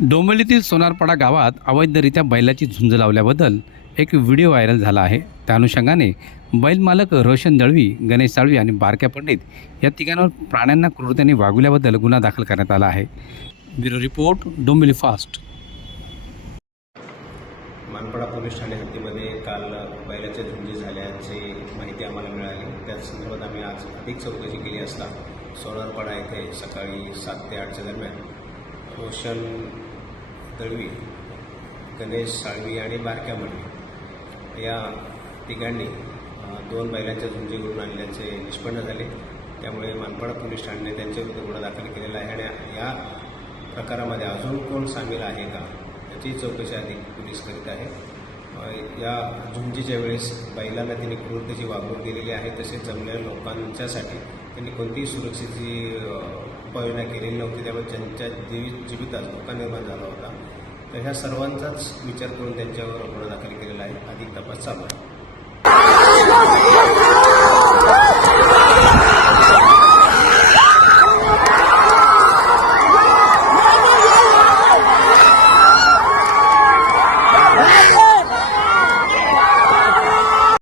डोंबिवलीतील सोनारपाडा गावात अवैधरित्या बैलाची झुंज लावल्याबद्दल एक व्हिडिओ व्हायरल झाला आहे. त्या अनुषंगाने बैल मालक रोशन दळवी गणेश साळवी आणि बारक्या पंडित या तिघांवर प्राण्यांना क्रूरतेने वागवल्याबद्दल गुन्हा दाखल करण्यात आला आहे. Bureau report Dombivli fast. Manpada police Thane हद्दीमध्ये काल बैलाच्या झुंजी झाल्याची माहिती आम्हाला मिळाली. त्या संदर्भात आम्ही आज अधिक चौकशी केली असता सोनारपाडा येथे सकाळी सात ते आठच्या दरम्यान रोशन दळवी गणेश साळवी आणि बारक्या मंडळी या तिघांनी दोन बैलांच्या झुंजी करून आणल्याचे निष्पन्न झाले. त्यामुळे मानपाडा पोलीस ठाण्याने त्यांच्याविरुद्ध गुन्हा दाखल केलेला आहे आणि या प्रकारामध्ये अजून कोण सामील आहे का याची चौकशी अधिक पोलीस करीत आहे. या झुंजीच्या वेळेस बैलांना त्यांनी क्रूरतेची वागणूक दिलेली आहे तसेच जमलेल्या लोकांच्यासाठी त्यांनी कोणतीही सुरक्षेची उपाययोजना केलेली नव्हती. त्यामुळे त्यांच्या जीवित जीवितात धोका निर्माण झाला होता. तर ह्या सर्वांचाच विचार करून त्यांच्यावर गुन्हा दाखल केलेला आहे. अधिक तपास चालू आहे.